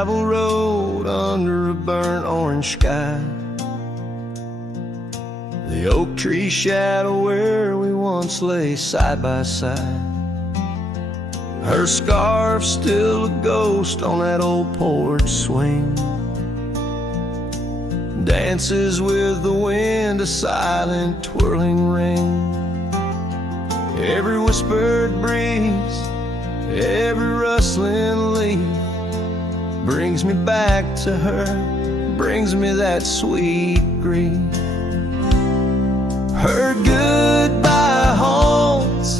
gravel road under a burnt orange sky. The oak tree shadow where we once lay side by side. Her scarf still a ghost on that old porch swing. Dances with the wind, a silent twirling ring. Every whispered breeze, every rustling leaf brings me back to her, brings me that sweet grief. Her goodbye haunts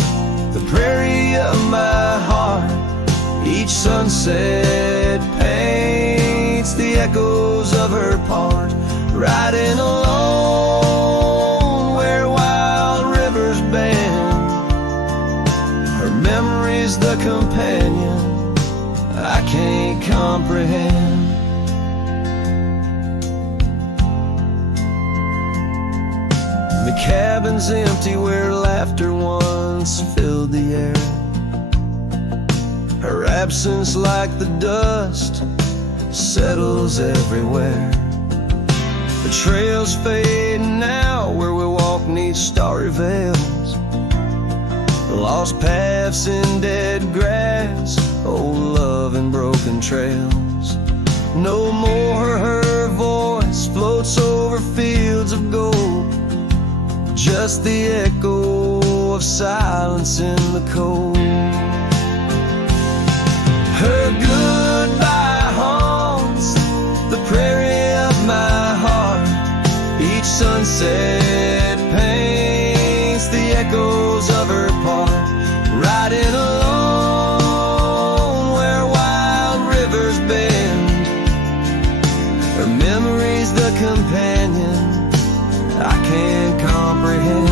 the prairie of my heart. Each sunset paints the echoes of her part. Riding alone where wild rivers bend, her memory's the companion I can't comprehend. The cabin's empty where laughter once filled the air. Her absence, like the dust, settles everywhere. The trails fade now where we walk neath starry veils. Lost paths in dead grass, old love and broken trails. No more her voice floats over fields of gold, just the echo of silence in the cold. Her goodbye haunts the prairie of my heart. Each sunset paints the echoes of her part. Riding alone where wild rivers bend, her memory's the companion I can't comprehend.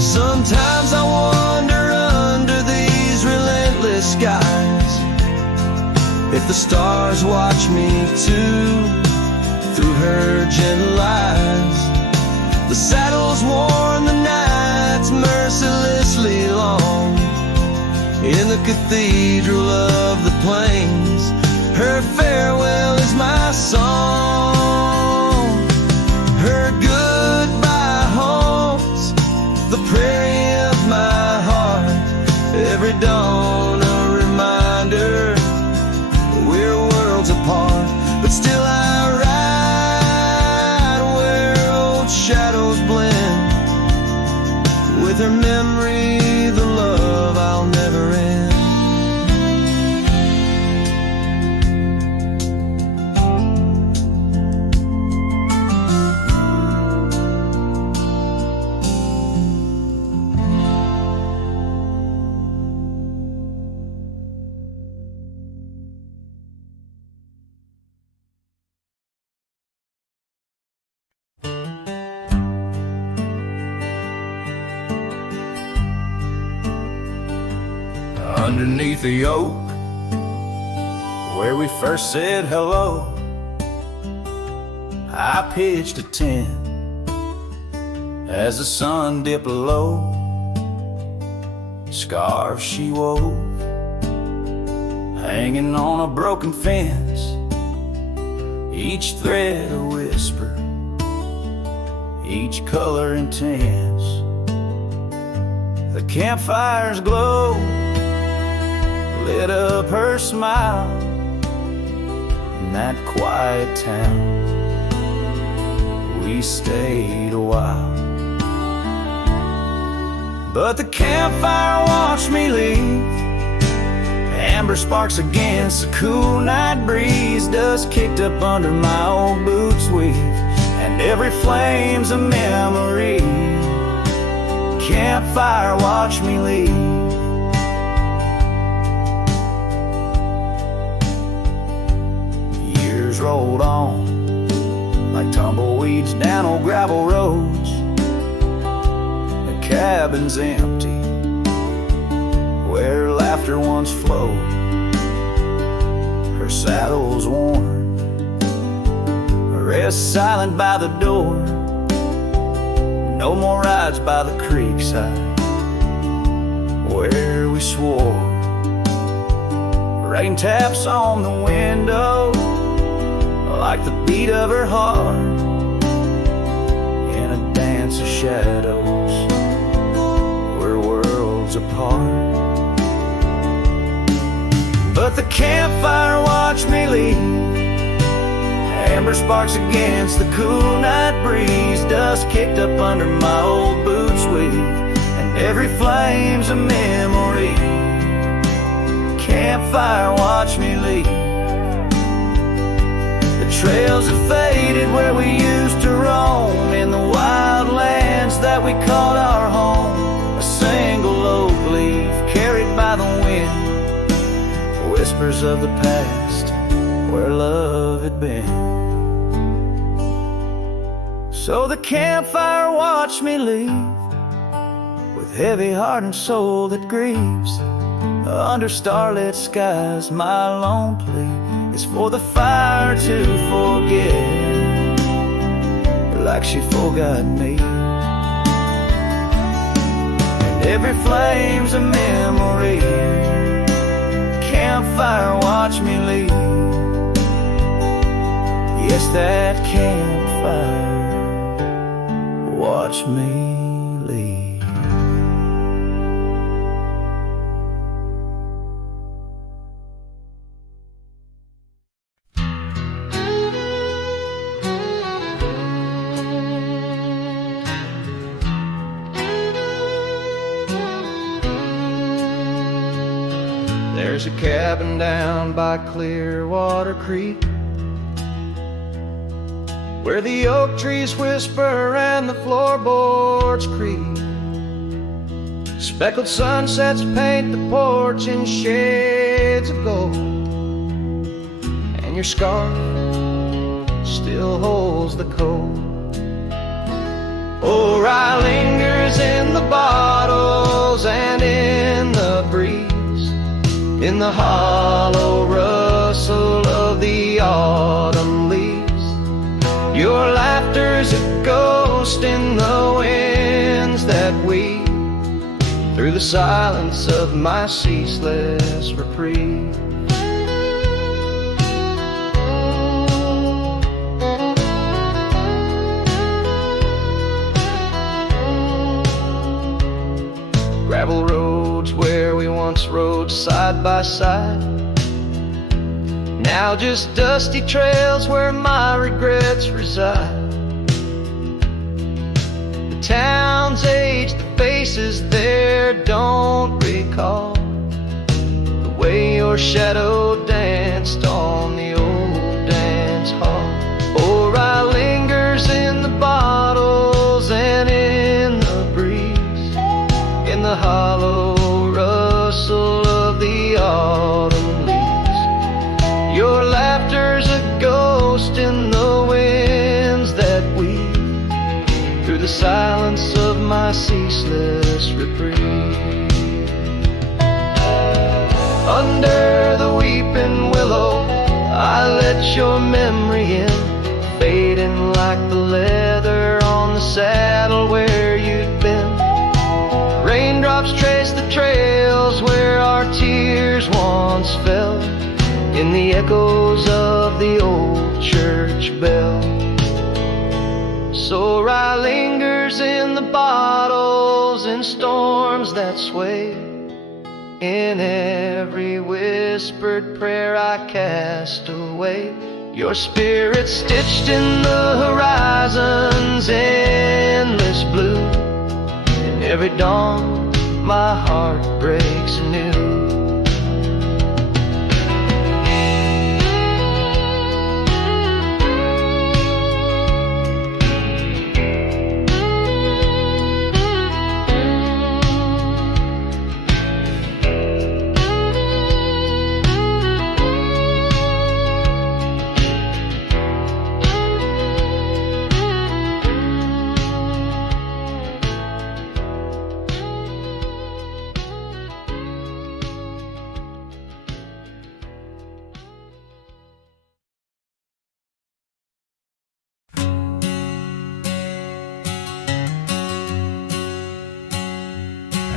Sometimes I wander under these relentless skies, if the stars watch me too, through her gentle eyes. The saddle's worn, the night's mercilessly long. In the cathedral of the plains, her farewell is my song. Her goodbye haunts the prairie of my heart. Every dawn a reminder we're worlds apart, but still I ride where old shadows blend. With her memory, the love I'll never end. Underneath the oak, where we first said hello, I pitched a tent as the sun dipped low. Scarves she wove, hanging on a broken fence, each thread a whisper, each color intense. The campfire's glow lit up her smile in that quiet town. We stayed a while, but the campfire watched me leave. Amber sparks against the cool night breeze, dust kicked up under my old boots weave, and every flame's a memory. Campfire watched me leave. Rolled on like tumbleweeds down old gravel roads. The cabin's empty where laughter once flowed. Her saddle's worn, her rest silent by the door. No more rides by the creekside where we swore. Rain taps on the window like the beat of her heart in a dance of shadows where worlds apart. But the campfire watched me leave, amber sparks against the cool night breeze, dust kicked up under my old boots weave, and every flame's a memory. Campfire watched me leave. The trails have faded where we used to roam, in the wild lands that we called our home. A single oak leaf carried by the wind, whispers of the past where love had been. So the campfire watched me leave, with heavy heart and soul that grieves. Under starlit skies my lone plea is for the fire to forget, like she forgot me. And every flame's a memory. Campfire watch me leave. Yes, that campfire watch me leave. There's a cabin down by Clearwater Creek, where the oak trees whisper and the floorboards creak. Speckled sunsets paint the porch in shades of gold, and your scarf still holds the cold. Oh, rye lingers in the bottles and in the breeze, in the hollow rustle of the autumn leaves. Your laughter's a ghost in the winds that weave through the silence of my ceaseless reprieve. Gravel roads where we once rode side by side, now just dusty trails where my regrets reside. The town's age, the faces there don't recall the way your shadow danced on the old dance hall. Or I lingers in the bottles and in the breeze, in the hollow rustle of the autumn leaves. Your laughter's a ghost in the winds that weave through the silence of my ceaseless reprieve. Under the weeping willow I let your memory in, fading like the leather on the saddle where you'd been. Raindrops trace the trails where our tears once fell, in the echoes of the old church bell. So rye lingers in the bottles, in storms that sway, in every whispered prayer I cast away. Your spirit stitched in the horizon's endless blue, in every dawn my heart breaks anew.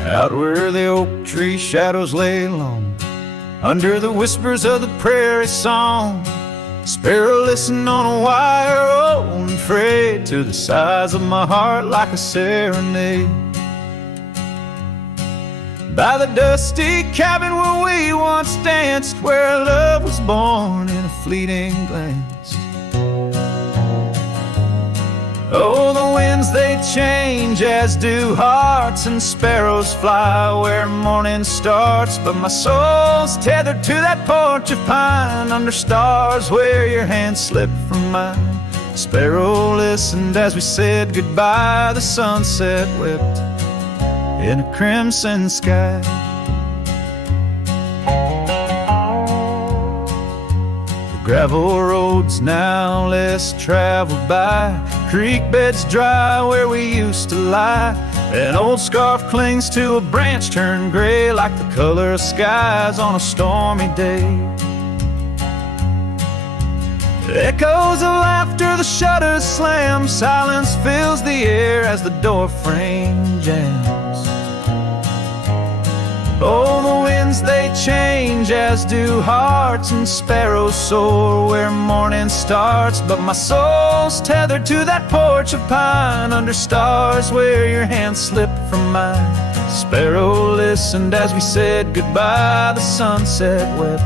Out where the oak tree shadows lay long, under the whispers of the prairie song. Sparrow listen on a wire, old and frayed to the size of my heart like a serenade. By the dusty cabin where we once danced, where love was born in a fleeting glance. Oh, the winds they change, as do hearts, and sparrows fly where morning starts. But my soul's tethered to that porch of pine, under stars where your hand slipped from mine. Sparrow listened as we said goodbye. The sunset wept in a crimson sky. Gravel roads now less traveled by, creek beds dry where we used to lie. An old scarf clings to a branch turned gray, like the color of skies on a stormy day. Echoes of laughter, the shutters slam, silence fills the air as the door frame jams. Oh, the winds they change, as do hearts, and sparrows soar where morning starts. But my soul's tethered to that porch of pine, under stars where your hand slipped from mine. Sparrow listened as we said goodbye. The sunset wept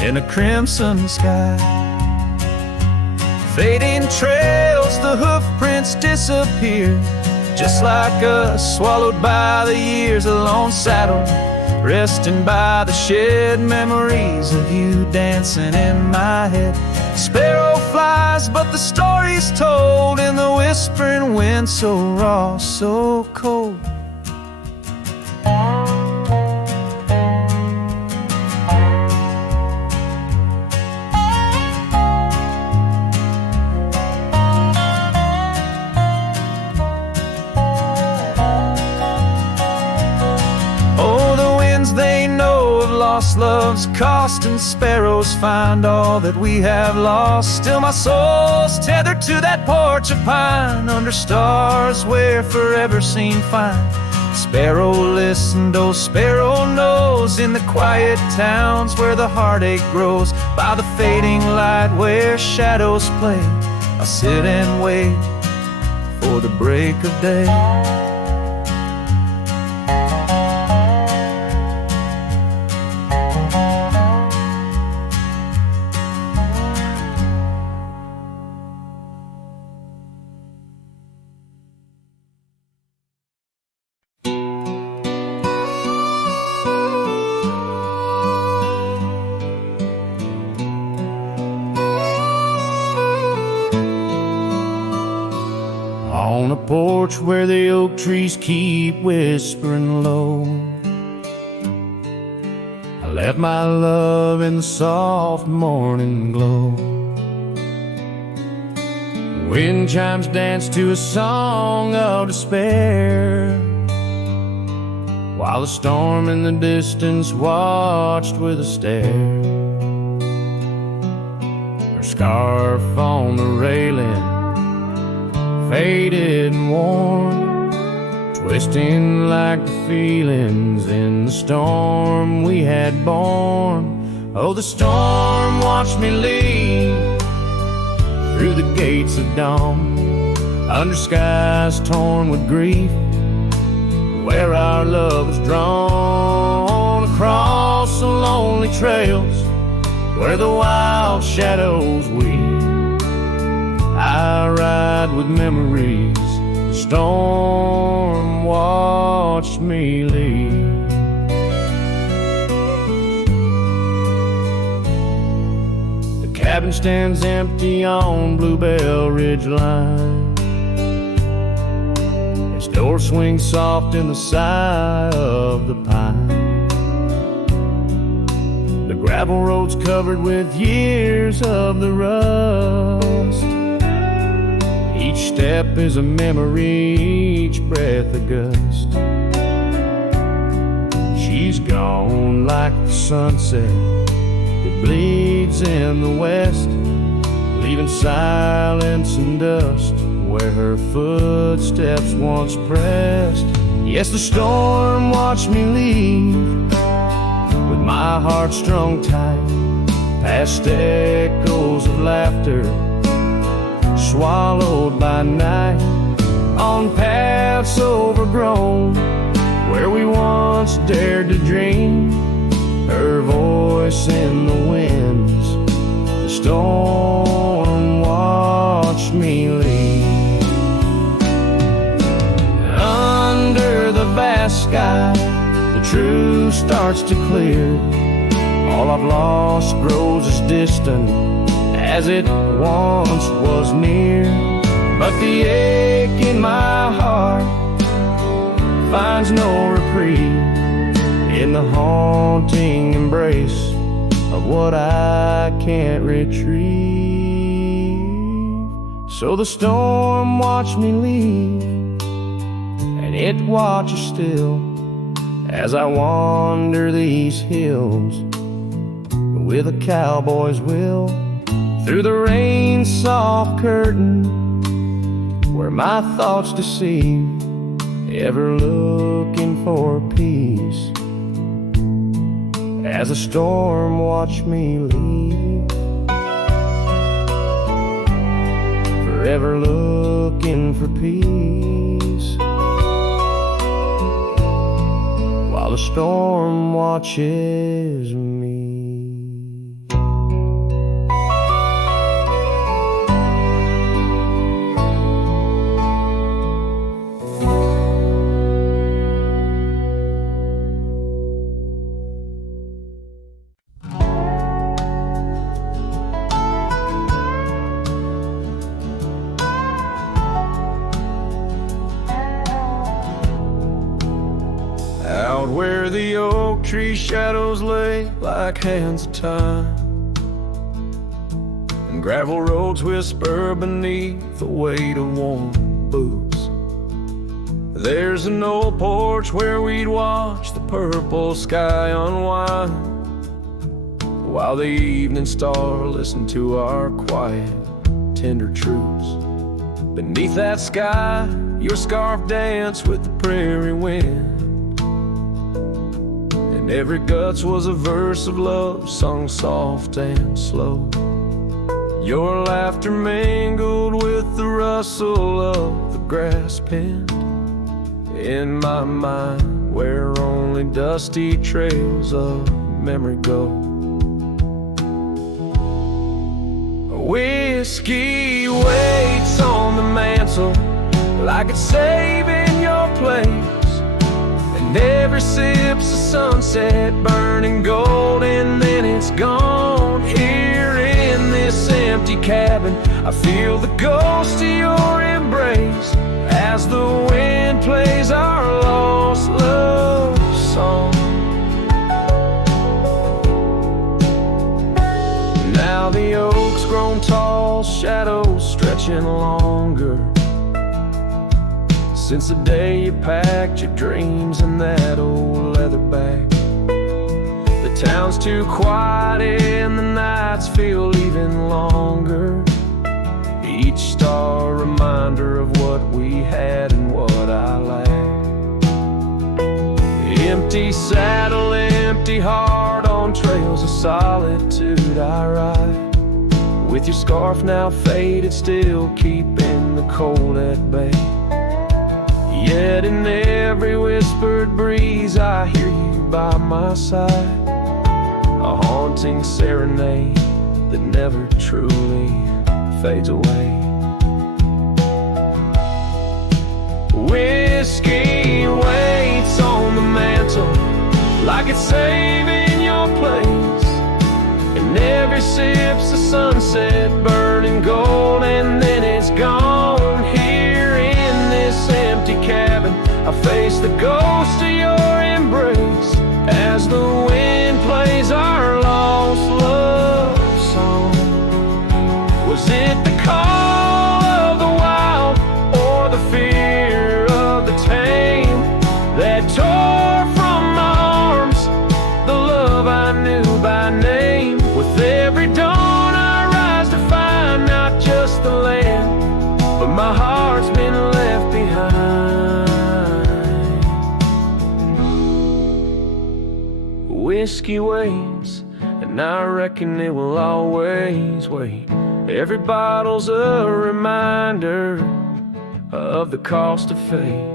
in a crimson sky. Fading trails, the hoof prints disappear, just like us, swallowed by the years. A lone saddle, resting by the shed, memories of you dancing in my head. Sparrow flies, but the story's told in the whispering wind, so raw, so cold. Lost love's cost, and sparrows find all that we have lost. Still my soul's tethered to that porch of pine, under stars where forever seemed fine. Sparrow listened, oh sparrow knows, in the quiet towns where the heartache grows. By the fading light where shadows play, I'll sit and wait for the break of day. On a porch where the oak trees keep whispering low, I left my love in the soft morning glow. Wind chimes dance to a song of despair, while the storm in the distance watched with a stare. Her scarf on the railing, faded and worn, twisting like the feelings in the storm we had borne. Oh, the storm watched me leave through the gates of dawn, under skies torn with grief, where our love was drawn. Across the lonely trails where the wild shadows weave, I ride with memories. The storm watched me leave. The cabin stands empty on Bluebell Ridge line. Its door swings soft in the sigh of the pine. The gravel road's covered with years of the rust. Each step is a memory, each breath a gust. She's gone like the sunset that bleeds in the west, leaving silence and dust where her footsteps once pressed. Yes, the storm watched me leave with my heart strung tight, past echoes of laughter, swallowed by night, on paths overgrown, where we once dared to dream. Her voice in the winds, the storm watched me leave. Under the vast sky, the truth starts to clear. All I've lost grows as distant as it once was near. But the ache in my heart finds no reprieve in the haunting embrace of what I can't retrieve. So the storm watched me leave, and it watches still as I wander these hills with a cowboy's will, through the rain's soft curtain where my thoughts deceive, ever looking for peace as a storm watched me leave, forever looking for peace while the storm watches me. Where the oak tree shadows lay like hands of time, and gravel roads whisper beneath the weight of warm boots. There's an old porch where we'd watch the purple sky unwind, while the evening star listened to our quiet, tender truths. Beneath that sky, your scarf danced with the prairie wind. Every guts was a verse of love, sung soft and slow. Your laughter mingled with the rustle of the grass pinned in my mind, where only dusty trails of memory go. Whiskey waits on the mantle like it's saving your place, and every sip's a sunset burning gold, and then it's gone. Here in this empty cabin, I feel the ghost of your embrace as the wind plays our lost love song. Now the oak's grown tall, shadows stretching longer, since the day you packed your dreams in that old leather bag. The town's too quiet and the nights feel even longer, each star a reminder of what we had and what I lacked. Empty saddle, empty heart, on trails of solitude I ride, with your scarf now faded, still keeping the cold at bay. Yet in every whispered breeze I hear you by my side, a haunting serenade that never truly fades away. Whiskey waits on the mantle like it's saving your place, and every sip's a sunset burning gold, and then it's gone. Here in this empty cabin, I face the ghost of your embrace as the wind plays our lost love song. Was it the call of the wild or the fear of the tame that tore from my arms the love I knew by name? With every dawn I rise to find not just the land, but my heart's been left behind. whiskey waits, and I reckon it will always wait. Every bottle's a reminder of the cost of faith.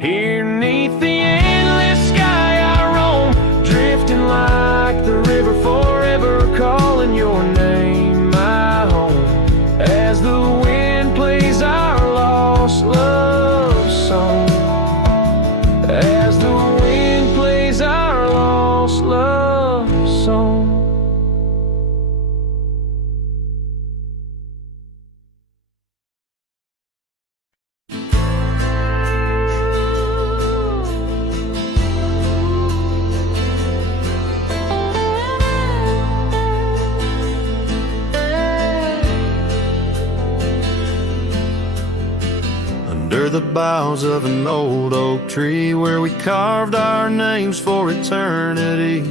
Here 'neath the endless sky I roam, drifting like the river forever, calling your name my home. As the wind plays our lost love song, as the wind plays our lost love song. Under the boughs of an old oak tree, where we carved our names for eternity,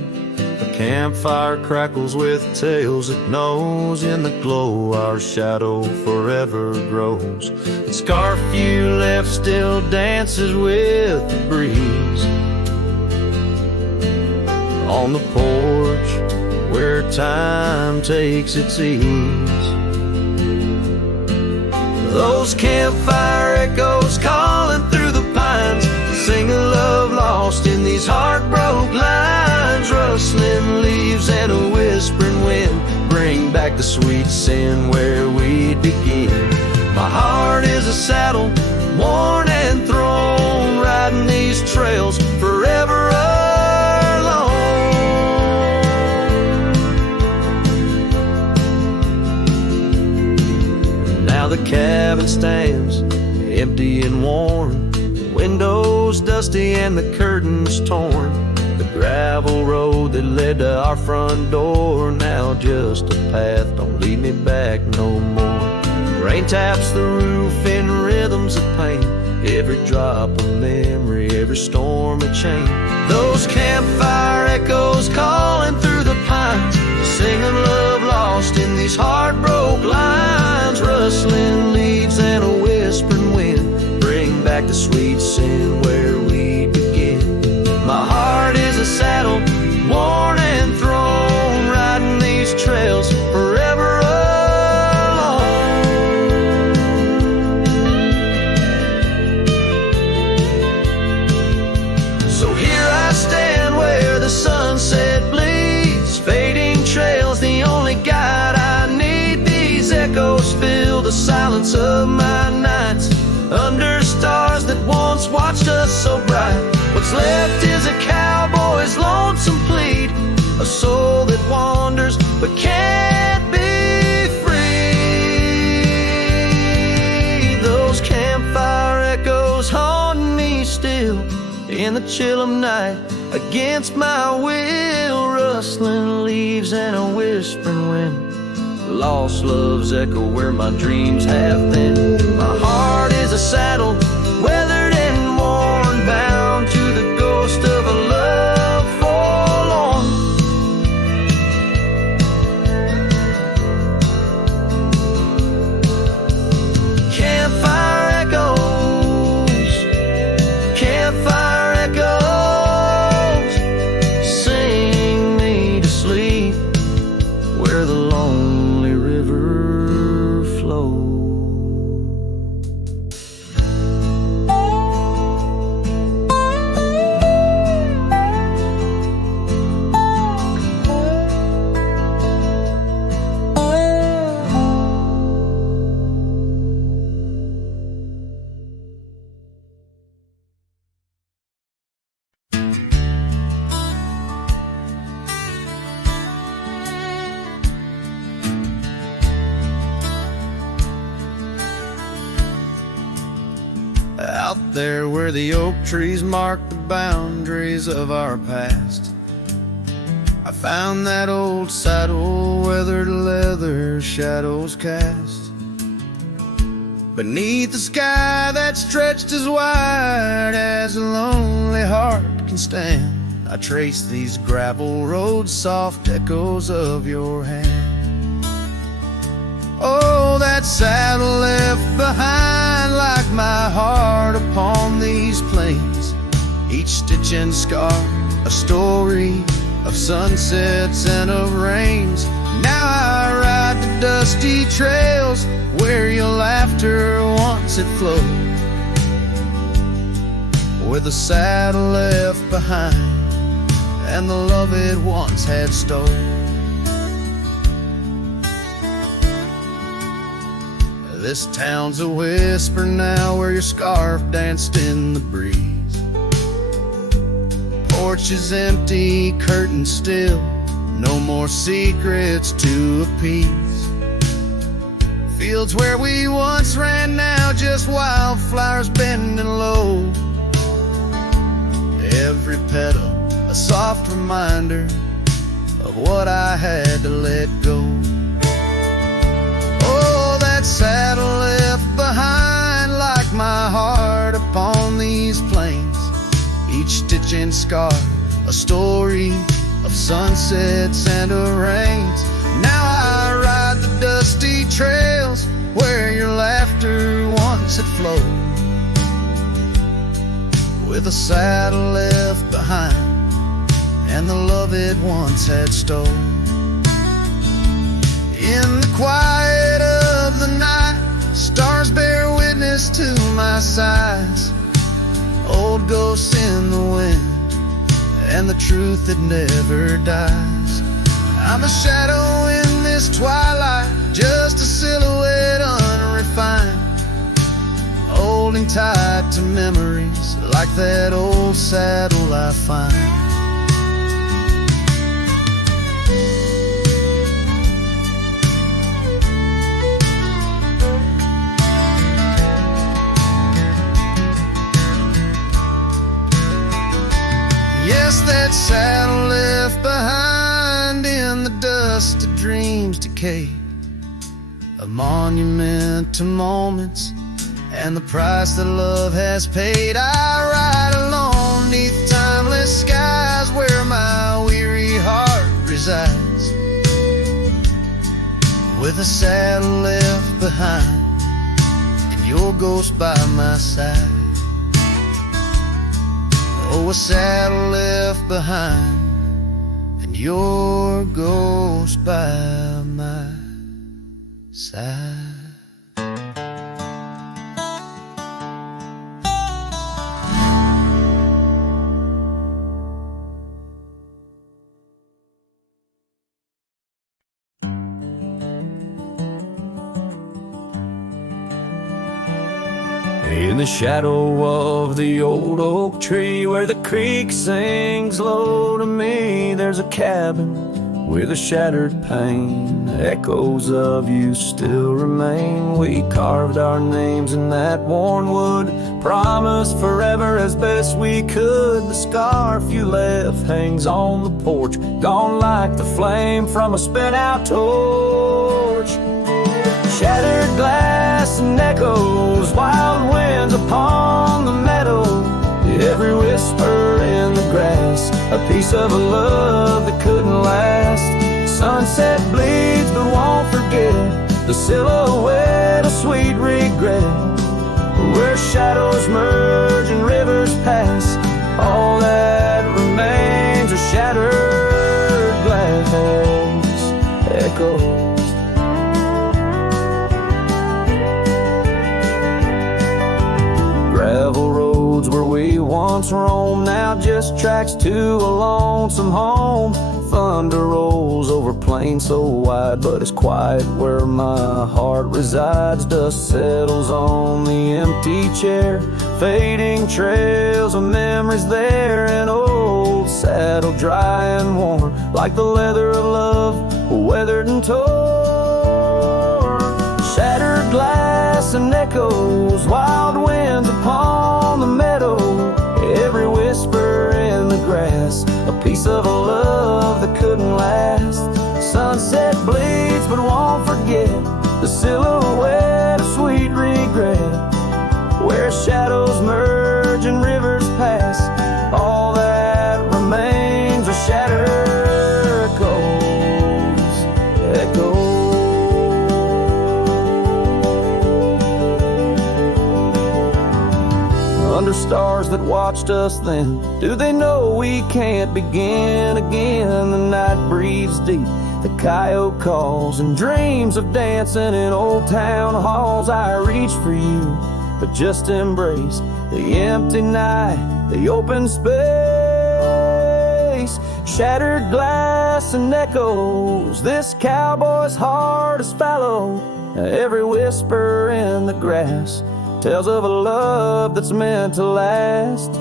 a campfire crackles with tales it knows. In the glow our shadow forever grows. The scarf you left still dances with the breeze on the porch where time takes its ease. Those campfire echoes calling through the pines, sing a love lost in these heartbroken lines. Rustling leaves and a whispering wind bring back the sweet sin where we begin. My heart is a saddle, worn and thrown, riding these trails forever alone. Now the cabin stands empty and worn, windows dusty and the curtains torn. The gravel road that led to our front door, now just a path, don't lead me back no more. Rain taps the roof in rhythms of pain, every drop of memory, every storm a chain. Those campfire echoes calling through the pines, singing love lost in these heartbroken lines. Rustling leaves and a whispering wind bring back the sweet sin where we begin. My heart is a saddle, worn and thrown, riding these trails forever alone. So here I stand where the sunset bleeds, fading trails the only guide I need. These echoes fill the silence of my nights, under stars that once watched us so bright. What's left is a cowboy's lonesome plead, a soul that wanders but can't be free. Those campfire echoes haunt me still in the chill of night, against my will. Rustling leaves and a whispering wind, lost love's echo where my dreams have been. My heart is a saddle, weathered and worn, bound to the ghost of a love forlorn. Campfire echoes, campfire echoes, sing me to sleep where the lonely river flows. Out there where the oak trees mark the boundaries of our past, I found that old saddle, weathered leather, shadows cast. Beneath the sky that stretched as wide as a lonely heart can stand, I trace these gravel roads, soft echoes of your hand. Oh, that saddle left behind like my heart upon these plains, each stitch and scar a story of sunsets and of rains. Now I ride the dusty trails where your laughter once had flowed, with the saddle left behind and the love it once had stole. This town's a whisper now where your scarf danced in the breeze. Porch is empty, curtains still, no more secrets to appease. Fields where we once ran now just wildflowers bending low. Every petal a soft reminder of what I had to let go. Oh, that saddle left behind like my heart upon these plains. Each stitch and scar, a story of sunsets and of rains. Now I ride the dusty trails where your laughter once had flowed, with a saddle left behind and the love it once had stole. In the quiet of the night, stars bear witness to my sighs. Old ghosts in the wind and the truth that never dies. I'm a shadow in this twilight, just a silhouette unrefined, holding tight to memories like that old saddle I find. Yes, that saddle left behind in the dust of dreams decayed, a monument to moments and the price that love has paid. I ride alone neath timeless skies where my weary heart resides, with a saddle left behind and your ghost by my side. Oh, a saddle left behind and your ghost by my side. In the shadow of the old oak tree where the creek sings low to me, there's a cabin with a shattered pane. Echoes of you still remain. We carved our names in that worn wood, promised forever as best we could. The scarf you left hangs on the porch, gone like the flame from a spent-out torch. Shattered glass and echoes, wild winds upon the meadow, every whisper in the grass, a piece of a love that couldn't last. Sunset bleeds but won't forget, the silhouette of sweet regret, where shadows merge and rivers pass, all that remains are shattered glass echoes. Gravel roads where we once roamed, now just tracks to a lonesome home. Thunder rolls over plains so wide, but it's quiet where my heart resides. Dust settles on the empty chair, fading trails of memories there. An old saddle dry and worn, like the leather of love, weathered and torn. Shattered glass and echoes, wild winds upon the meadow, every whisper in the grass, a piece of a love that couldn't last. Sunset bleeds but won't forget, the silhouette of sweet regret, where shadows merge and rivers pass, all that remains are shattered echoes. Under stars that watched us then? Do they know we can't begin again? The night breathes deep, the coyote calls, and dreams of dancing in old town halls. I reach for you, but just embrace the empty night, the open space, shattered glass and echoes. This cowboy's heart is fallow. Every whisper in the grass tells of a love that's meant to last.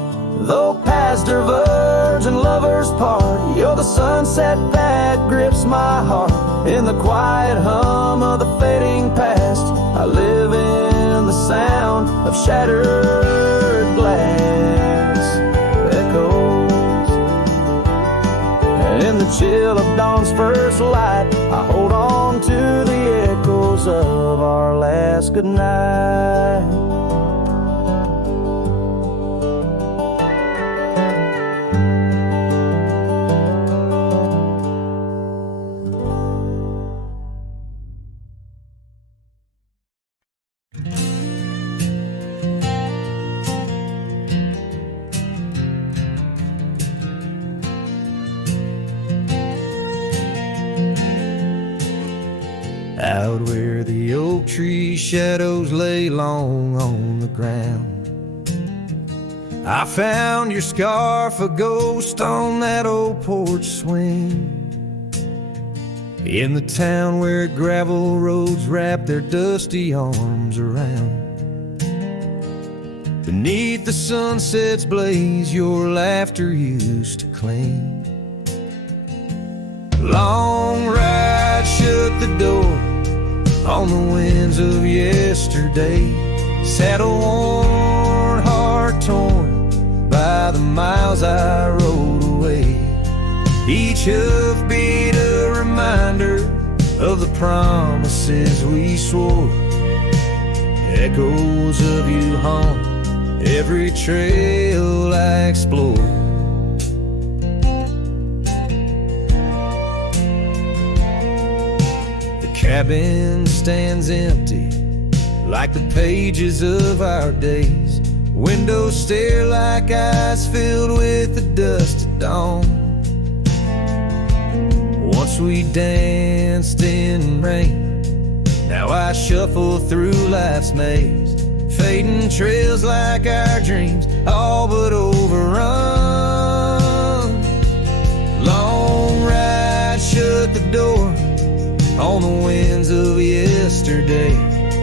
Though paths diverge and lovers part, you're the sunset that grips my heart. In the quiet hum of the fading past, I live in the sound of shattered glass echoes. And in the chill of dawn's first light, I hold on to the echoes of our last goodnight. Out where the oak tree shadows lay long on the ground, I found your scarf, a ghost on that old porch swing. In the town where gravel roads wrap their dusty arms around, beneath the sunset's blaze your laughter used to cling. Long ride shut the door on the winds of yesterday, saddle worn, heart torn by the miles I rode away. Each hoofbeat a reminder of the promises we swore. Echoes of you haunt every trail I explore. Cabin stands empty like the pages of our days. Windows stare like eyes filled with the dust of dawn. Once we danced in rain, now I shuffle through life's maze. Fading trails like our dreams, all but overrun. Long ride shut the door on the winds of yesterday,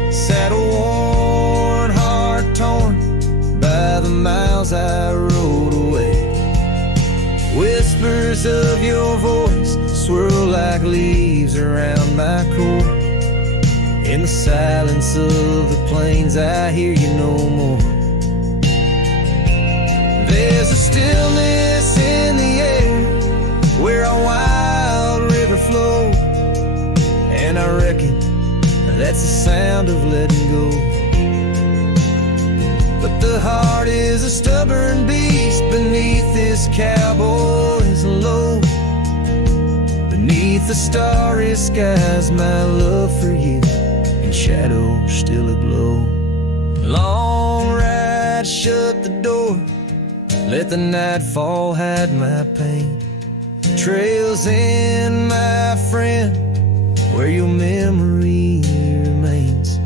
saddle worn, heart torn by the miles I rode away. Whispers of your voice swirl like leaves around my core. In the silence of the plains I hear you no more. There's a stillness in the air where a wild river flows, and I reckon that's the sound of letting go. But the heart is a stubborn beast beneath this cowboy's load. Beneath the starry skies, my love for you in shadow still aglow. Long ride, shut the door, let the nightfall hide my pain. Trails in, my friend, where your memory remains.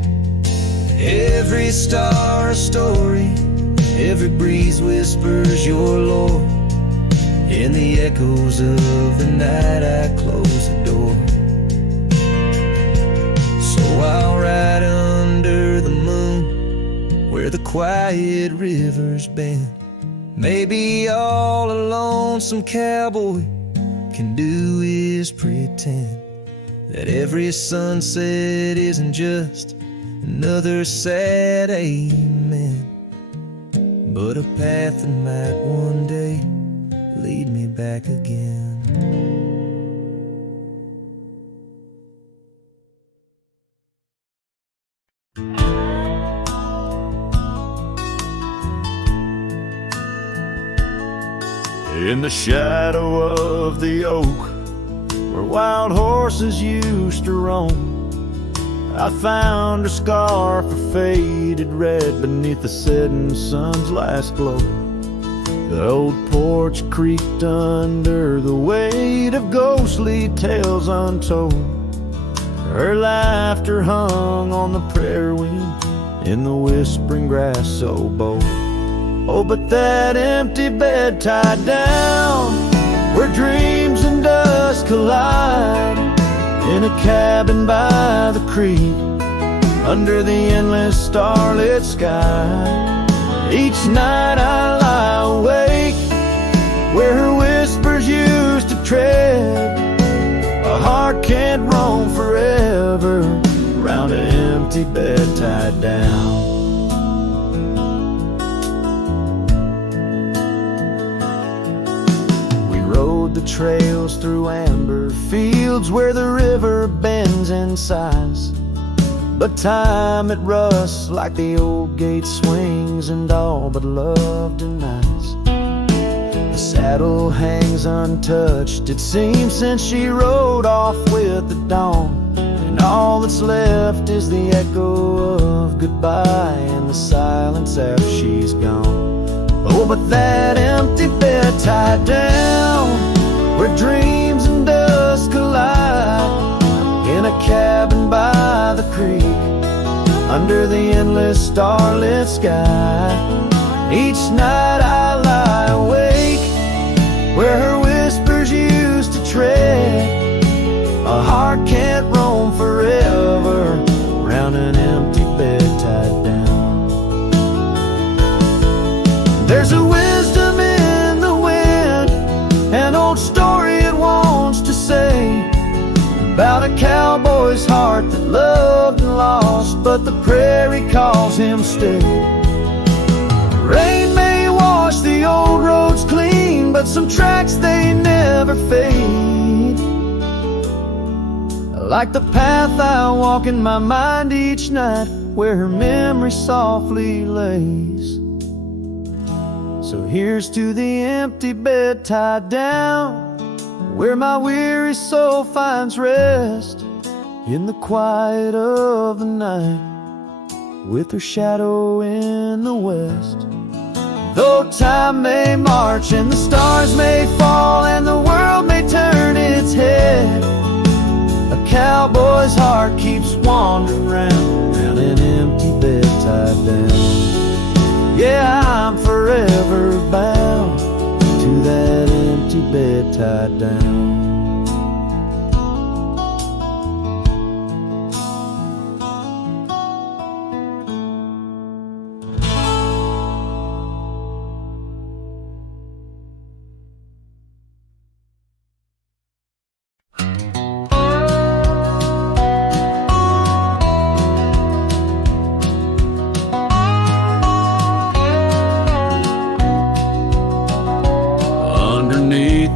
Every star a story, every breeze whispers your lore. In the echoes of the night I close the door. So I'll ride under the moon where the quiet rivers bend. Maybe all a lonesome cowboy can do is pretend that every sunset isn't just another sad amen, but a path that might one day lead me back again. In the shadow of the oak, where wild horses used to roam, I found her scarf, her faded red beneath the setting sun's last glow. The old porch creaked under the weight of ghostly tales untold. Her laughter hung on the prayer wind in the whispering grass so bold. Oh, but that empty bed tied down where dreams and dust collide, in a cabin by the creek under the endless starlit sky. Each night I lie awake where her whispers used to tread. A heart can't roam forever around an empty bed tied down. We rode the trails through amber fields where the river bends and sighs, but time it rusts like the old gate swings and all but love denies. The saddle hangs untouched, it seems, since she rode off with the dawn, and all that's left is the echo of goodbye and the silence after she's gone. Oh, but that empty bed tied down where dreams and dust collide, in a cabin by the creek under the endless starlit sky. Each night I lie awake where her whispers used to tread. A heart can't roam forever around an empty bed tied down. There's a wisdom in the wind, an old story it wants to say, about a cowboy's heart that loved and lost, but the prairie calls him stay. Rain may wash the old roads clean, but some tracks they never fade. Like the path I walk in my mind each night, where her memory softly lays. So here's to the empty bed tied down, where my weary soul finds rest, in the quiet of the night, with her shadow in the west. Though time may march and the stars may fall and the world may turn its head, a cowboy's heart keeps wandering round an empty bed tied down. Yeah, I'm forever bound to that empty bed tied down.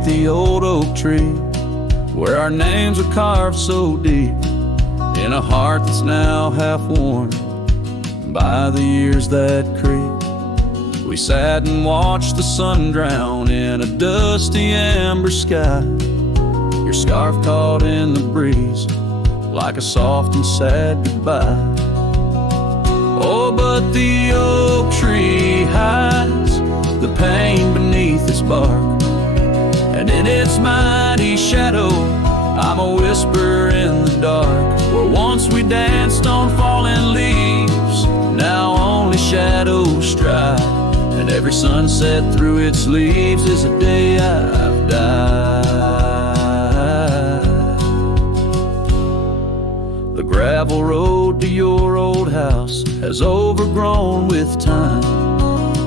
The old oak tree, where our names are carved so deep in a heart that's now half worn by the years that creep. We sat and watched the sun drown in a dusty amber sky, your scarf caught in the breeze like a soft and sad goodbye. Oh, but the oak tree hides the pain beneath its bark, and in its mighty shadow, I'm a whisper in the dark. Where once we danced on fallen leaves, now only shadows stride, and every sunset through its leaves is a day I've died. The gravel road to your old house has overgrown with time.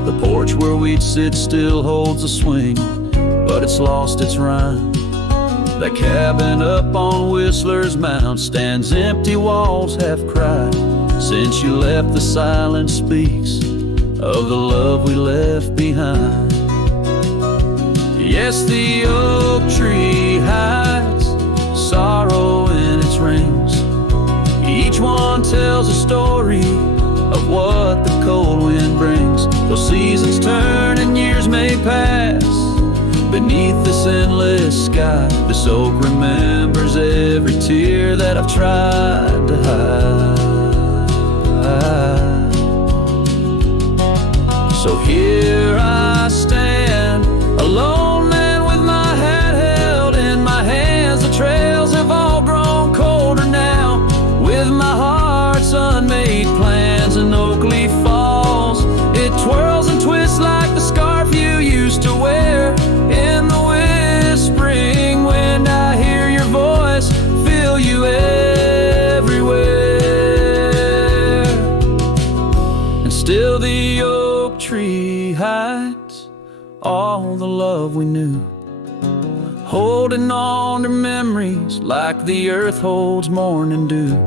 The porch where we'd sit still holds a swing, but it's lost its rhyme. That cabin up on Whistler's Mount stands empty, walls have cried. Since you left, the silence speaks of the love we left behind. Yes, the oak tree hides sorrow in its rings. Each one tells a story of what the cold wind brings. Those seasons turn and years may pass beneath this endless sky. This oak remembers every tear that I've tried to hide. laid plans in oak leaf falls. It twirls and twists like the scarf you used to wear. In the whispering wind I hear your voice, feel you everywhere. And still the oak tree hides all the love we knew, holding on to memories like the earth holds morning dew.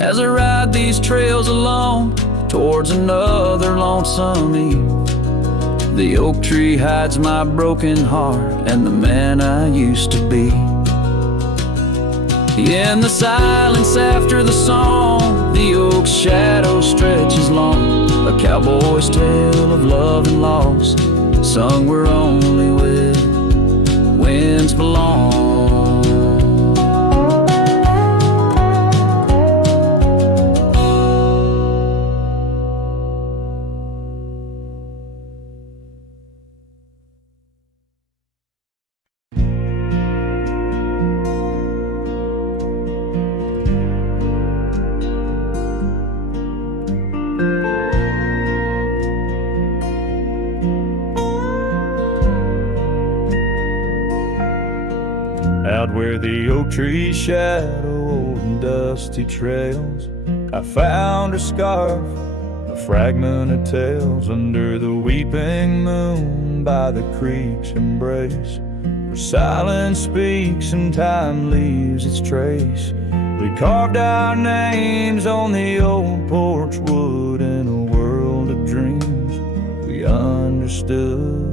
As I ride these trails alone towards another lonesome eve, the oak tree hides my broken heart and the man I used to be. In the silence after the song, the oak's shadow stretches long, a cowboy's tale of love and loss, sung where only winds belong. Out where the oak trees shadow old and dusty trails, I found her scarf, a fragment of tales, under the weeping moon by the creek's embrace, where silence speaks and time leaves its trace. We carved our names on the old porch wood in a world of dreams we understood.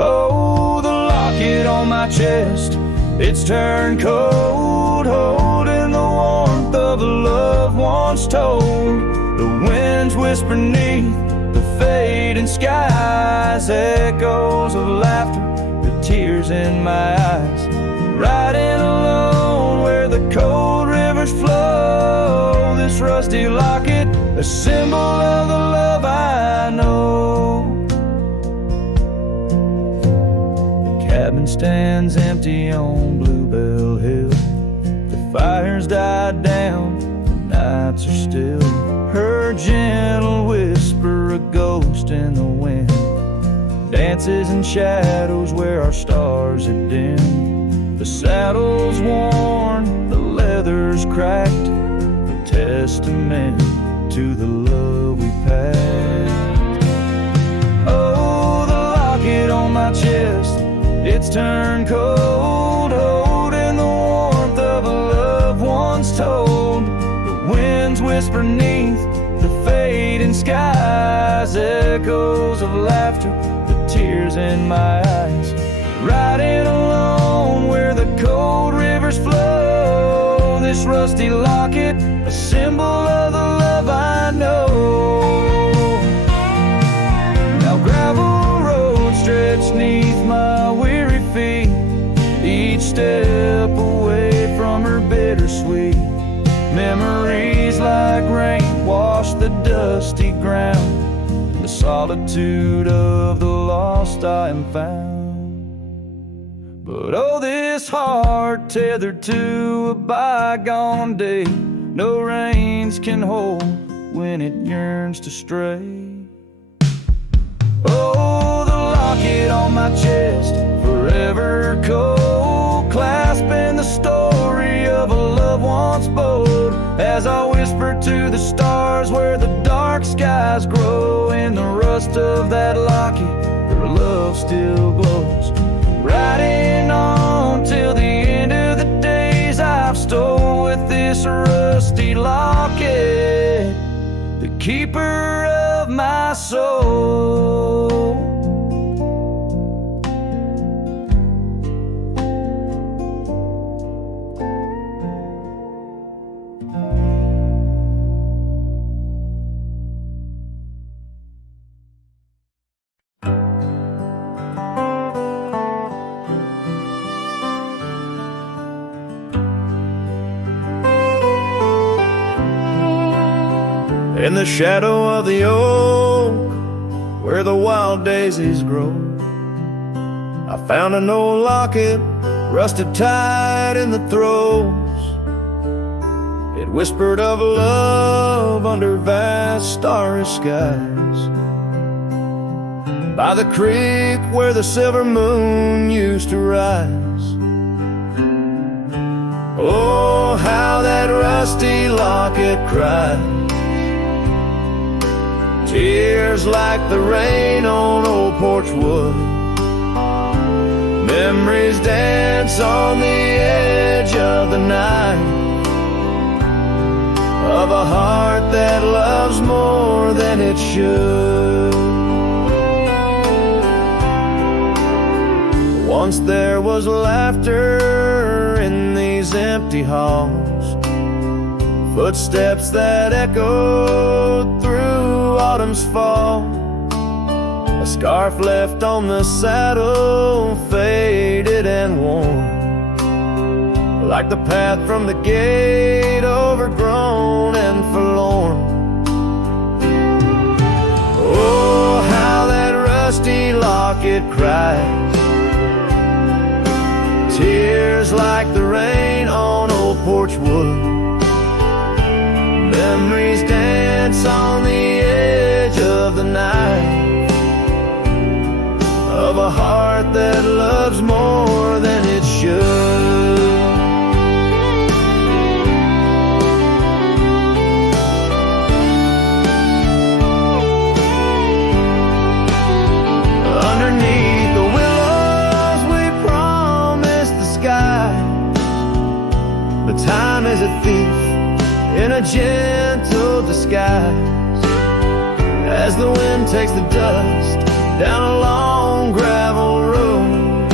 Oh, the locket on my chest, it's turned cold, holding the warmth of a love once told. The winds whisper neath the fading skies, echoes of laughter, the tears in my eyes. Riding alone where the cold rivers flow, this rusty locket, a symbol of the love I know. Cabin stands empty on Bluebell Hill. The fire's died down, the nights are still. Her gentle whisper, a ghost in the wind, dances in shadows where our stars are dim. The saddle's worn, the leather's cracked, a testament to the love we packed. Oh, the locket on my chest, it's turned cold, holding the warmth of a love once told. The winds whisper neath the fading skies, echoes of laughter, the tears in my eyes. Riding alone where the cold rivers flow, this rusty locket, a symbol of the love I know. Now gravel roads stretch neath my weary feet, each step away from her bittersweet. Memories like rain wash the dusty ground, in the solitude of the lost I am found. But oh, this heart tethered to a bygone day, no reins can hold when it yearns to stray. Oh, the locket on my chest, forever cold, clasping the story of a love once bold. As I whisper to the stars where the dark skies grow, in the rust of that locket, her love still glows. Riding on till the end of the days I've stole with this rusty locket, the keeper of my soul. In the shadow of the oak, where the wild daisies grow, I found an old locket, rusted tight in the throes. It It whispered of love under vast starry skies, by the creek where the silver moon used to rise. Oh, how that rusty locket cried, tears like the rain on old porch wood. Memories dance on the edge of the night, of a heart that loves more than it should. Once there was laughter in these empty halls, footsteps that echoed through autumn's fall. A scarf left on the saddle, faded and worn, like the path from the gate, overgrown and forlorn. Oh, how that rusty locket cries, tears like the rain on old porch wood. Memories dance on the edge of the night, of a heart that loves more than it should. Underneath the willows we promised the sky, but time is a thief in a gentle disguise. As the wind takes the dust down a long gravel road,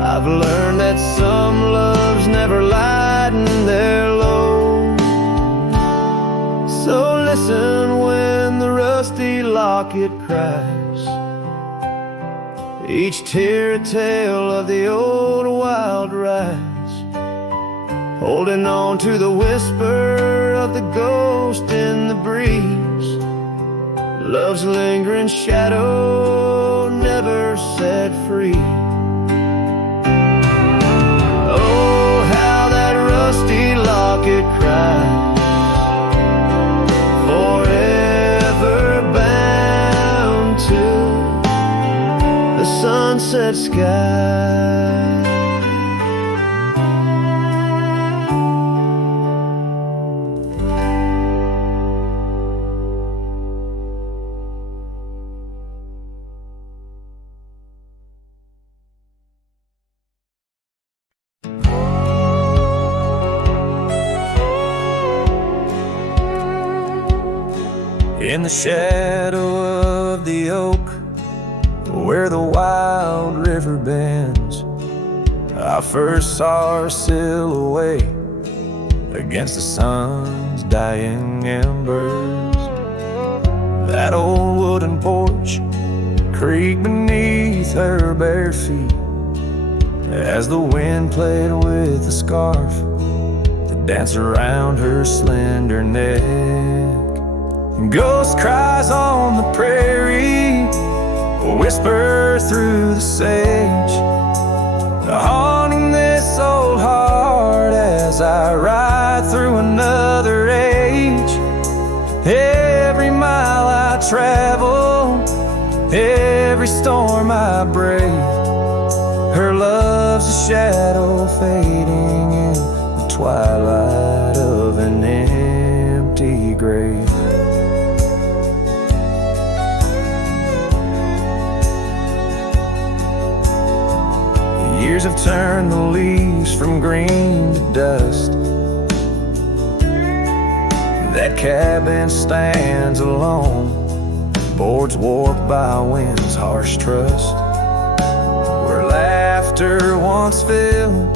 I've learned that some loves never lighten their load. So listen when the rusty locket cries, each tear a tale of the old wild rise, holding on to the whisper of the ghost in the breeze. Love's lingering shadow never set free. Oh, how that rusty locket cries, forever bound to the sunset sky. In the shadow of the oak, where the wild river bends, I first saw her silhouette against the sun's dying embers. That old wooden porch creaked beneath her bare feet as the wind played with the scarf that danced around her slender neck. Ghost cries on the prairie whisper through the sage, haunting this old heart as I ride through another age. Every mile I travel, every storm I brave, her love's a shadow fading in the twilight of an empty grave. Years have turned the leaves from green to dust. That cabin stands alone, boards warped by wind's harsh trust, where laughter once filled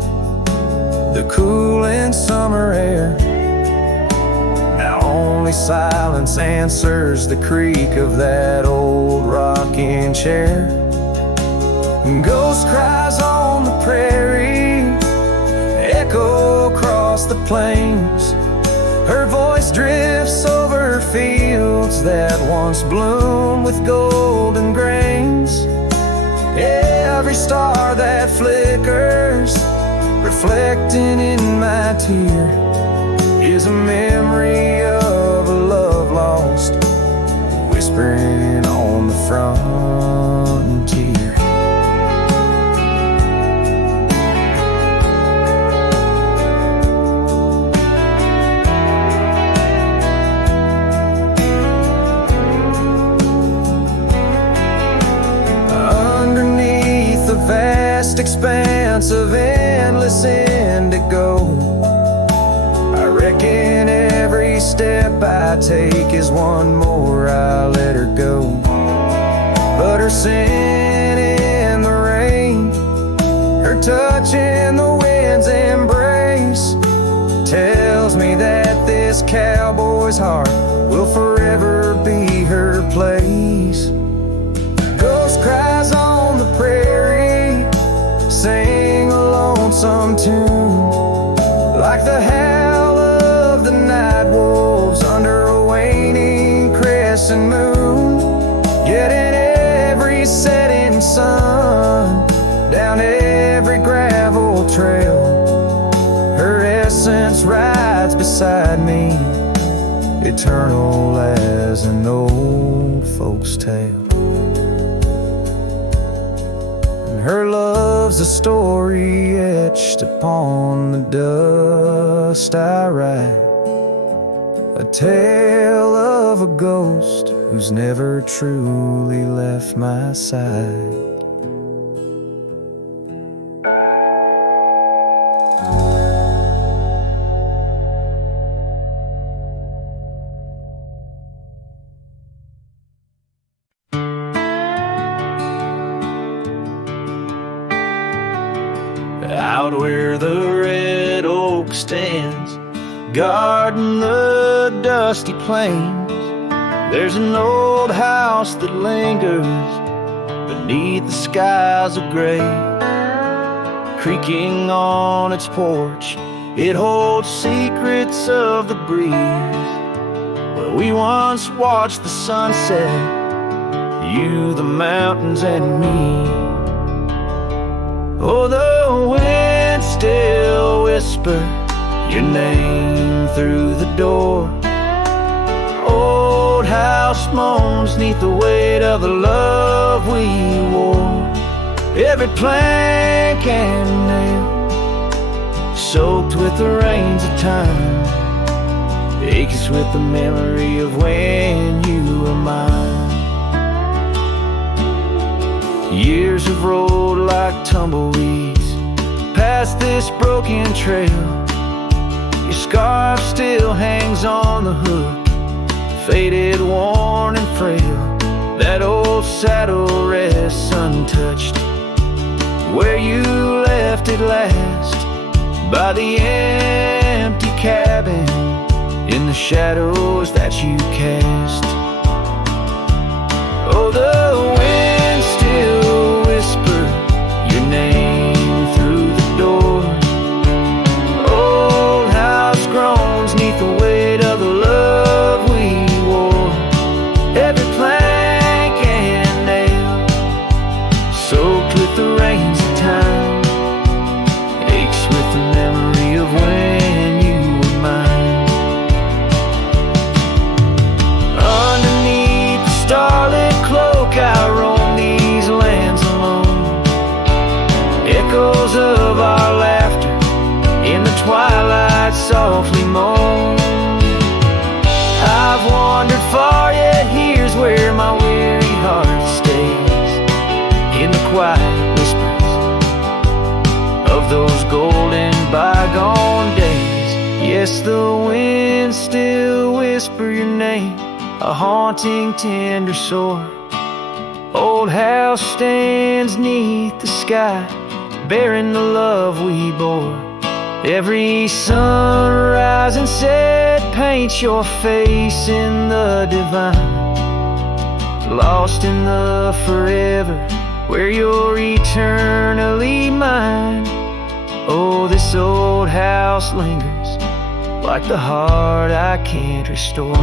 the cooling summer air. Now only silence answers the creak of that old rocking chair. Ghost cries on the prairie echo across the plains, her voice drifts over fields that once bloomed with golden grains. Every star that flickers, reflecting in my tear, is is a memory of a love lost, whispering on the frontier. Underneath the vast expanse of endless indigo, I reckon every step I take is one more I let her go. But her scent in the rain, her touch in the wind's embrace, tells me that this cowboy's heart will forever be her place. Ghost cries on the prairie, sing a lonesome tune, like the howl of the night wolves under a waning crescent moon. Yet in every setting sun, down every gravel trail, her essence rides beside me, eternal as an old folk's tale. Her love's a story etched upon the dust I write, a tale of a ghost who's never truly left my side. Out where the red oak stands, guarding the dusty plains, there's an old house that lingers beneath the skies of gray. Creaking on its porch, it holds secrets of the breeze, where we once watched the sunset, you, the mountains, and me. Oh, the wind still whispers your name through the door. Old house moans neath the weight of the love we wore. Every plank and nail, soaked with the rains of time, aches with the memory of when you were mine. Years have rolled like tumbleweeds past this broken trail. Your scarf still hangs on the hook, faded, worn, and frail. That old saddle rests untouched where you left it last, by the empty cabin in the shadows that you cast. Oh, the wind still whispers your name through the door. Old house groans neath the weight of the love we wore. Every plank and nail, soaked with the rains of time, aches with the memory of when you were mine. Underneath the starlit cloak I roam these lands alone. Echoes of our laughter in the twilight softly moan. I've wandered far, yet here's where my weary heart stays, in the quiet whispers of those golden bygone days. Yes, the wind still whispers your name, a haunting, tender sore. Old house stands neath the sky, bearing the love we bore. Every sunrise and set paints your face in the divine, lost in the forever where you're eternally mine. Oh, this old house lingers like the heart I can't restore.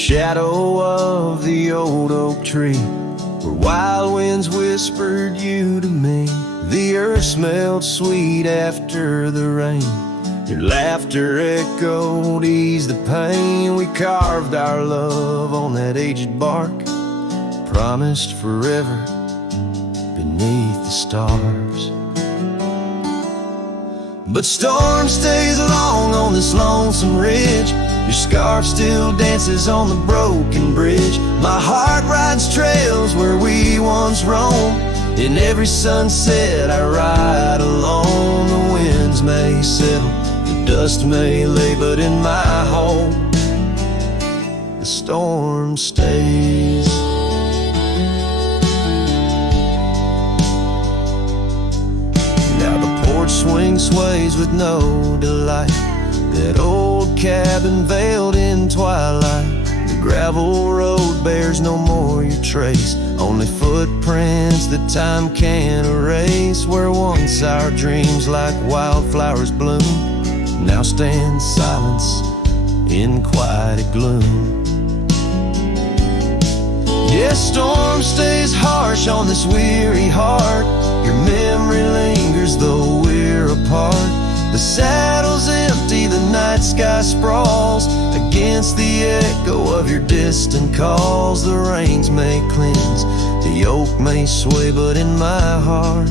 shadow of the old oak tree, where wild winds whispered you to me. The earth smelled sweet after the rain. Your laughter echoed, eased the pain. We carved our love on that aged bark, promised forever beneath the stars. But storm stays long on this lonesome ridge. Your scarf still dances on the broken bridge. My heart rides trails where we once roamed. In every sunset I ride alone. The winds may settle, the dust may lay, but in my home the storm stays. Now the porch swing sways with no delight, that old cabin veiled in twilight. The gravel road bears no more your trace, only footprints that time can't erase. Where once our dreams like wildflowers bloom, now stand silence in quiet gloom. Yes, storm stays harsh on this weary heart. Your memory lingers though we're apart. The saddle's empty, the night sky sprawls against the echo of your distant calls. The rains may cleanse, the oak may sway, but in my heart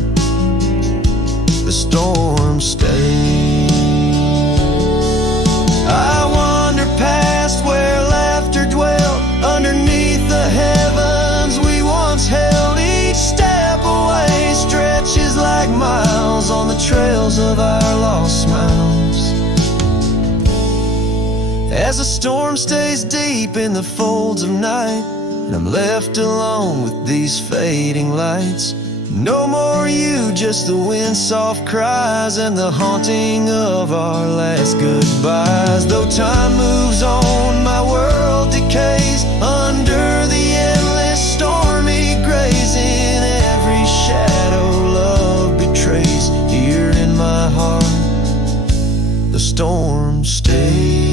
the storm stays. I wander past where laughter dwelt, underneath the heavens we once held. Each step away stretches like miles on the trails of our lost smiles. As the storm stays deep in the folds of night, and I'm left alone with these fading lights. No more you, just the wind's soft cries and the haunting of our last goodbyes. Though time moves on, my world decays under the endless stormy grays. In every shadow love betrays, here in my heart the storm stays.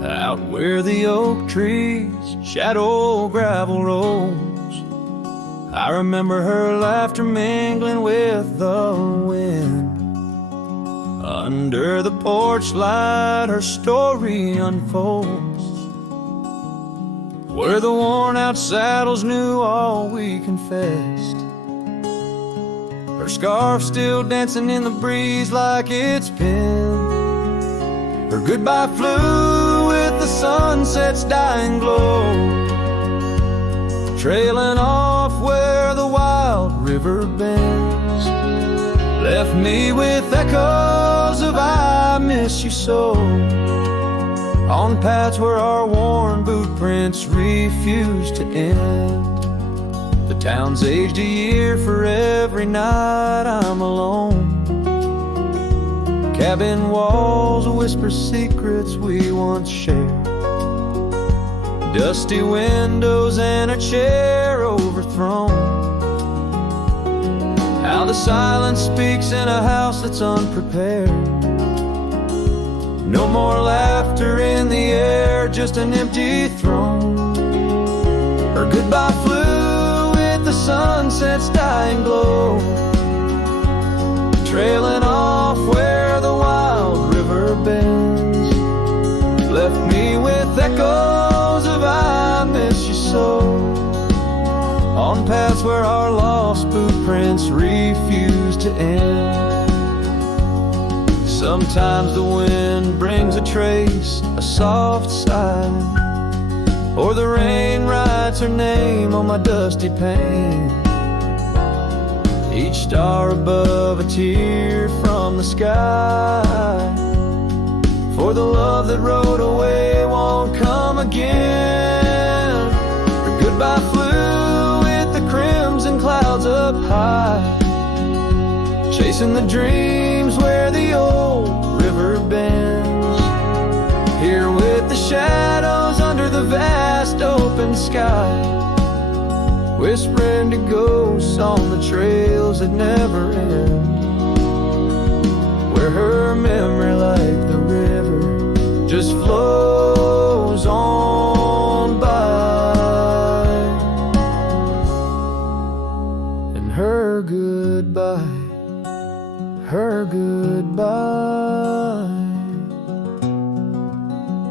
Out where the oak trees shadow gravel roads, I remember her laughter mingling with the wind. Under the porch light her story unfolds, where the worn out saddles knew all we confessed. Her scarf still dancing in the breeze like it's been. Her goodbye flew with the sunset's dying glow, trailing off where the wild river bends. Left me with echoes of I miss you so, on paths where our worn boot prints refuse to end. The town's aged a year for every night I'm alone. Cabin walls whisper secrets we once shared, dusty windows and a chair overthrown. How the silence speaks in a house that's unprepared. No more laughter in the air, just an empty throne. Her goodbye flew with the sunset's dying glow, trailing off where the wild river bends. Left me with echoes of I miss you so, on paths where our lost boot prints refuse to end. Sometimes the wind brings a trace, a soft sigh, or the rain writes her name on my dusty pane. Each star above a tear from from the sky. For the love that rode away won't come again. Her goodbye flew with the crimson clouds up high, chasing the dreams where the old river bends. Here with the shadows under the vast open sky, whispering to ghosts on the trails that never end. Where her memory, like the river, just flows on by. And her goodbye,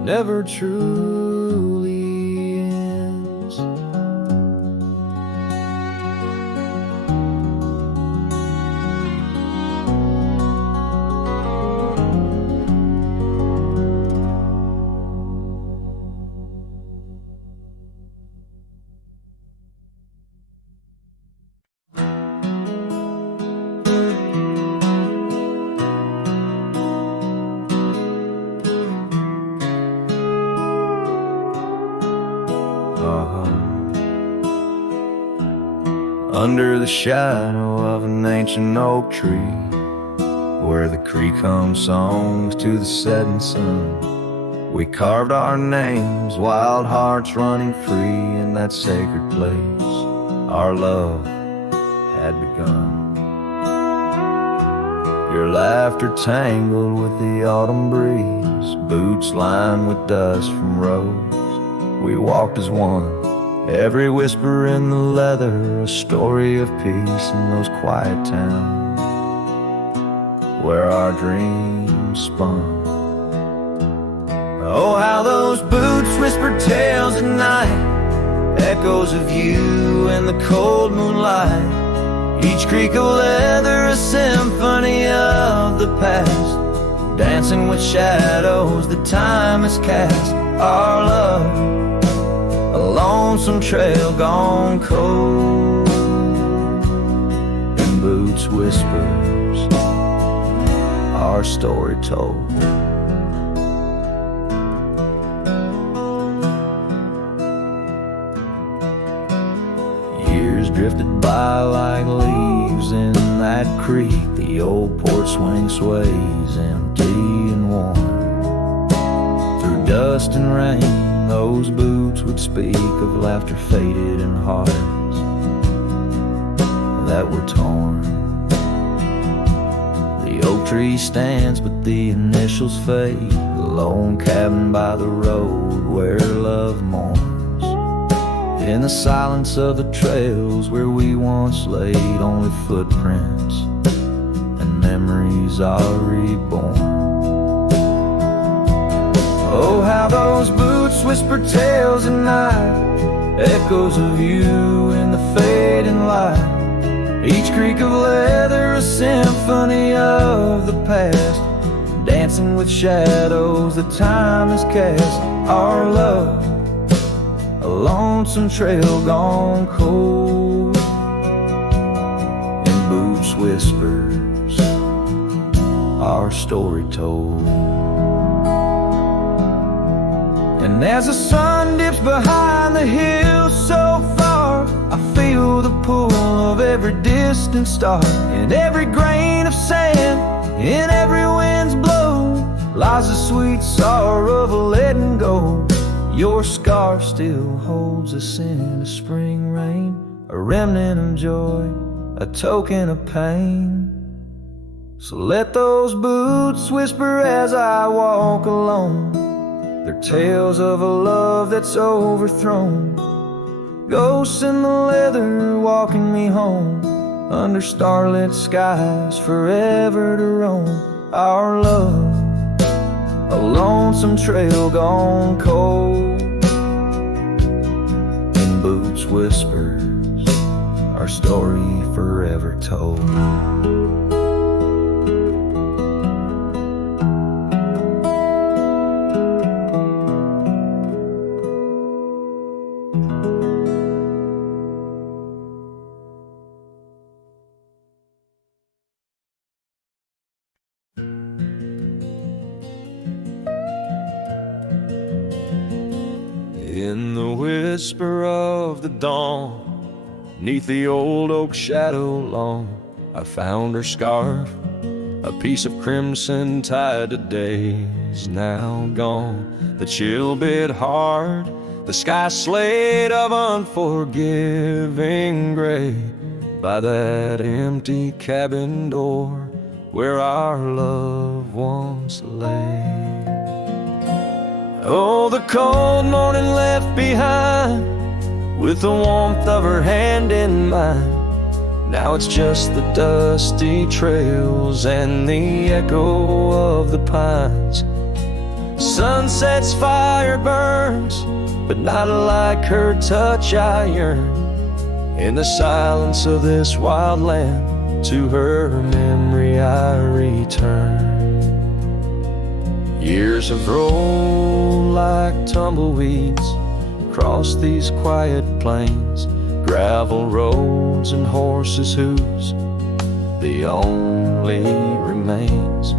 never truly ends. Under the shadow of an ancient oak tree, where the creek hums songs to the setting sun, we carved our names, wild hearts running free in that sacred place. Our love had begun. Your laughter tangled with the autumn breeze, boots lined with dust from roads. We walked as one, every whisper in the leather, a story of peace in those quiet towns where our dreams spun. Oh, how those boots whispered tales at night, echoes of you in the cold moonlight. Each creak of leather, a symphony of the past, dancing with shadows that time has cast. Our love, a lonesome trail gone cold, and boots whispers, our story told. Years drifted by like leaves in that creek. The old porch swing sways empty and warm. Through dust and rain, those boots would speak of laughter faded and hearts that were torn. The oak tree stands, but the initials fade. The lone cabin by the road where love mourns. In the silence of the trails where we once laid, only footprints and memories are reborn. Oh, how those boots whisper tales at night, echoes of you in the fading light. Each creak of leather, a symphony of the past, dancing with shadows that time has cast. Our love, a lonesome trail gone cold, and boots whispers, our story told. And as the sun dips behind the hills so far, I feel the pull of every distant star. In every grain of sand, in every wind's blow, lies the sweet sorrow of letting go. Your scarf still holds a scent of spring rain, a remnant of joy, a token of pain. So let those boots whisper as I walk alone, their tales of a love that's overthrown. Ghosts in the leather walking me home, under starlit skies forever to roam. Our love, a lonesome trail gone cold, in boots whispers, our story forever told. In the whisper of the dawn, 'neath the old oak shadow long, I found her scarf, a piece of crimson tied to days now gone. The chill bit hard, the sky slate of unforgiving gray, by that empty cabin door where our loved ones lay. Oh, the cold morning left behind, with the warmth of her hand in mine. Now it's just the dusty trails and the echo of the pines. Sunset's fire burns, but not like her touch I yearn. In the silence of this wild land, to her memory I return. Years have rolled like tumbleweeds across these quiet plains, gravel roads and horses' hooves, the only remains.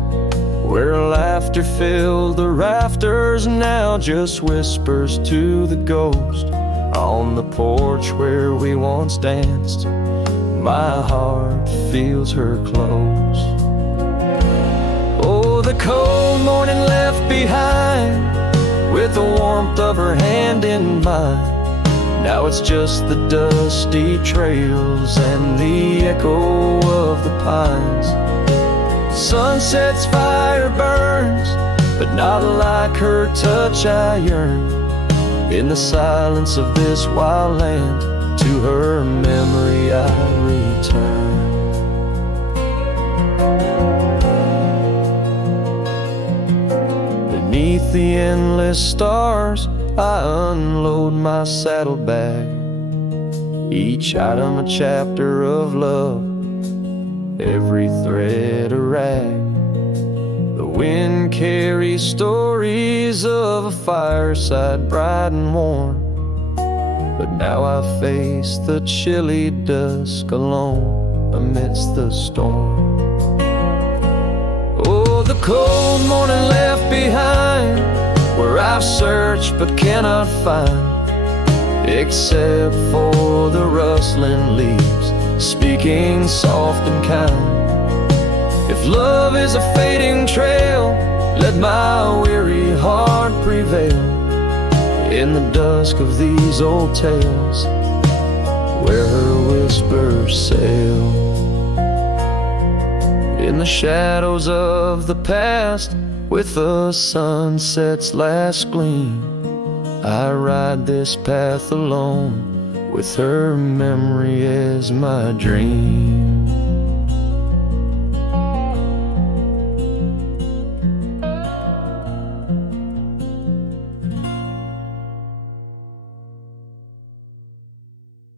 Where laughter filled the rafters, now just whispers to the ghost. On the porch where we once danced, my heart feels her close. Oh, the cold morning left behind, with the warmth of her hand in mine. Now it's just the dusty trails and the echo of the pines. Sunset's fire burns, but not like her touch I yearn. In the silence of this wild land, to her memory I return. Beneath the endless stars, I unload my saddlebag, each item a chapter of love, every thread a rag. The wind carries stories of a fireside bright and warm, but now I face the chilly dusk alone amidst the storm. Oh, the cold morning left behind, where I've searched but cannot find, except for the rustling leaves speaking soft and kind. If love is a fading trail, let my weary heart prevail in the dusk of these old tales, where her whispers sail. In the shadows of the past, with the sunset's last gleam, I ride this path alone, with her memory as my dream.